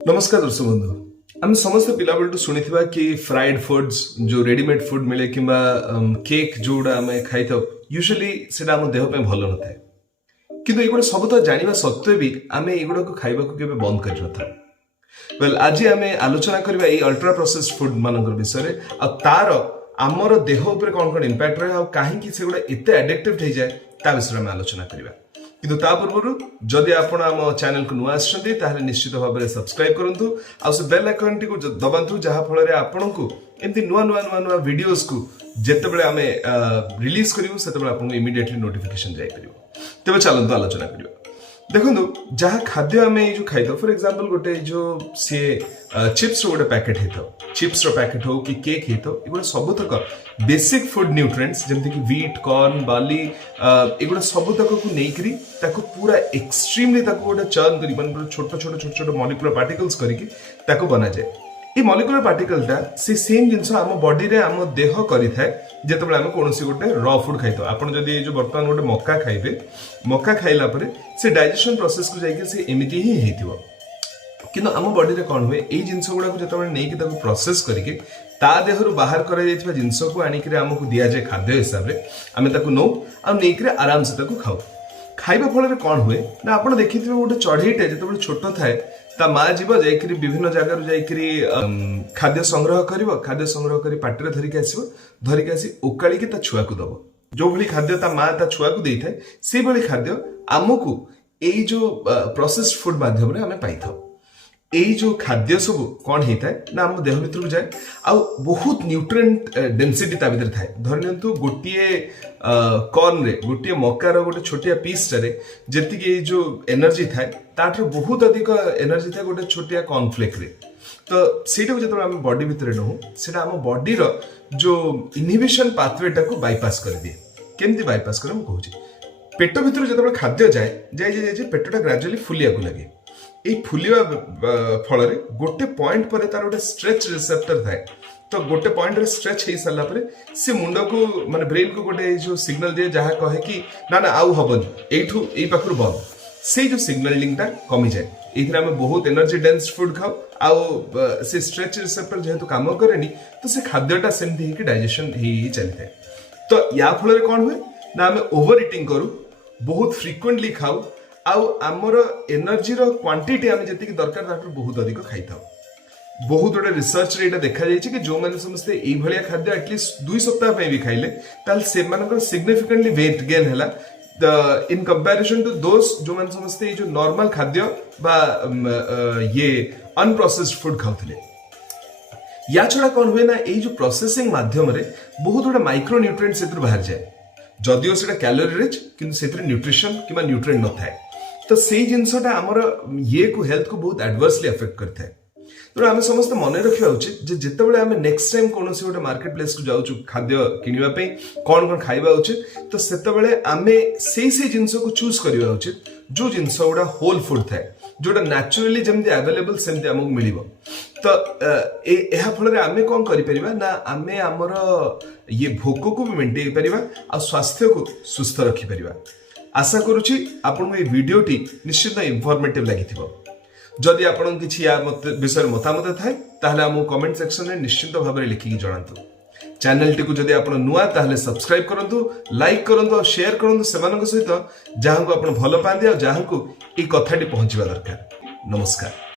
नमस्कार दर्शक बंधु आम समस्त पिला बेलू शुणी कि फ्राइड फूड्स जो रेडीमेड फूड मिले कि केक जोड़ा आम खाई था यूजुअली सेटा आम देह पे भल न था किंतु एगुड़ा सब तो जाना सत्वे भी आम एगुड़ा को खाइबा को केबे बंद कर न था वेल आज आम आलोचना करबा ए अल्ट्रा प्रोसेस्ड फूड मानकर विषय आ तार आमर देह उपर कौन कौन इंपैक्ट रहे आ कहीं से एते एडिक्टिव हो जाए ता विषय में आलोचना करबा किंतु ता पूर्व जदि आपण आम चैनल को नुआ आछंती ताहले निश्चित भाव में सब्सक्राइब करंतु आ से बेल आइकन टी को दबांतु जहा फल रे आपण को एमती नुआ नुआ नुआ नुआ वीडियोस को जेतेबेले आमे रिलीज करिवु सेतेबेले आपण इमीडिएटली नोटिफिकेशन जाय परिवो तबे चलंतु आलोचना करिवो देखो जहाँ खाद्य आम जो खाई था फॉर एग्जांपल गोटे जो सी चिप्स गोटे पैकेट होता चिप्स पैकेट हो कि केक होता एगुड़ा सबुतक बेसिक फूड न्यूट्रिएंट्स जमती कि व्हीट कॉर्न बार्ली एगुड़ा सबुतक को लेकरी ताको पूरा एक्सट्रीमली ताको गोटे चर्न करी माने छोट छोट छोट छोट मॉलिक्यूलर पार्टिकल्स करके ताको बना जाए ये मॉलिक्यूलर पार्टिकलटा से सेम जिनस आम बॉडी रे आम देह करिथाय जेतेबेले आम कोनोसी गोटे रॉ फूड खाइतो आपण जदी जो वर्तमान गोटे मक्का खाइबे मक्का खाइला परे से डाइजेशन प्रोसेस को जाइके से एमिति ही हेतिबो किंतु आम बॉडी रे कोन हुए एई जिनस गुडा को जेतेबेले नेकी ताको प्रोसेस करके ता देहरु बाहर करा जायतिबा जिनस को आनिकरे हमकु दिया जाय खाद्य हिसाब रे आमे ताको नो आ नेकरे आराम से ताको खाओ खाइबा फल रे कोन हुए ना आपण देखिथिबे गोटे चढ़ईटे जेतेबेले छोट थाए ता माँ जीव जाइकरी विभिन्न जगार जाइकरी खाद्य संग्रह करिवो खाद्य संग्रह करी पाटिरे धरिक आसीबो धरिक आसी उकाली के ता छुआ को दबो जो भली खाद्य ता माँ ता छुआ को देइथाय से भली खाद्य आमको एई जो प्रोसेस्ड फूड माध्यम रे हमें पाइथाव एई जो खाद्य सब कौन होता है ना आम देह भीतर को जाए आ बहुत न्यूट्रिएंट डेंसिटी ता भीतर थाए धरि नियंतु गोटिए कॉर्न रे गोटिए मक्कार गोटे छोटिया पीस रे जेतिकी जो एनर्जी थाए ताठर बहुत अधिक एनर्जी थाए गोटे छोटिया कॉर्नफ्लेक रे तो सेटा को जतबे हम बॉडी भीतर नहु सेटा हम बॉडी रो जो इनहिबिशन पाथवे टा को बाईपास कर दिए केमती बाईपास कर हम कहूची पेट भीतर जतबे खाद्य जाए जाय जाय पेटटा ग्रेजुअली फुलिया को लगे ए फुलिया फल गोटे पॉइंट पर तार गोटे स्ट्रेच रिसेप्टर थाए तो गोटे पॉइंट रे स्ट्रेच हो सारा पर से मुंड को माने ब्रेन को गोटे जो सिग्नल दिए जहाँ कहे कि ना ना आउ हबनी एठू ए पाखरु बंद से जो सिग्नलिंग टा कमी जाए एथिरे आमे बहुत एनर्जी डेंस फूड खाओ आउ से स्ट्रेच रिसेप्टर जेहेतु काम करेनी तो से खाद्यटा सेमती ही डाइजेशन ही चली थाए तो या फल रे कोन हुए ना आमे ओवर ईटिंग करू बहुत फ्रीक्वेंटली खाऊ आउ आमर एनर्जी रो क्वांटिटी आमे जति दरकार ताठू बहुत अधिक खाई थाउ बहुत गोटे रिसर्च रे एटा देखा जाय कि जो माने समस्ते एई भलिया खाद्य एटलीस्ट 2 सप्ताह पे भी खाइले ताल से मानकर सिग्निफिकेंटली वेट गेन हैला इन कंपैरिजन टू दोस जो माने समस्ते जो नॉर्मल खाद्य बा ये अनप्रोसेस्ड फूड खाउथिले या छड़ा कोन हुए ना एई जो प्रोसेसिंग माध्यम रे बहुत गोटे माइक्रो न्यूट्रिएंट्स सेतिर बाहर जाय जदिओ सेटा कैलोरी रिच किंतु सेतिर न्यूट्रिशन किबा न्यूट्रिएंट न थाए तो से जिनसटा आमर ये को हेल्थ को बहुत एडवर्सली अफेक्ट करता है तो आम समस्त मन रखा उचित जितेबाला आम नेक्स्ट टाइम कौन गोटे मार्केट प्लेस को जाऊँ खाद्य किणवाई कौन कौन खाइबा उचित तो सेतबेले आमे से जिनस को चूज करवा उचित जो जिनस गुड़ा होल फूड थाए जोटा नेचुरली जमती अवेलेबल सेमती आमको मिल तो यह फल आमे कौन करिपरिबा ना आमे आमर ये भोक को भी मेंटेन परिबा आ स्वास्थ्य को सुस्थ रखि परिबा आशा करुछि आपन ए वीडियोटी निश्चित इनफॉर्मेटिव लागिथिबो जदि आपन किछि या विषय मतामत थाए ताहले हमो कमेंट सेक्शन रे निश्चित भाव में लिखिकी जणांतु चैनल टी को जदि आपन नुआ ताहले सब्सक्राइब करंतु लाइक करंतु और शेयर करंतु सेमानक सहित जहां को आपन भलो पांदी आ जहां को ई कथाटी पहुंचीबा दरकार नमस्कार।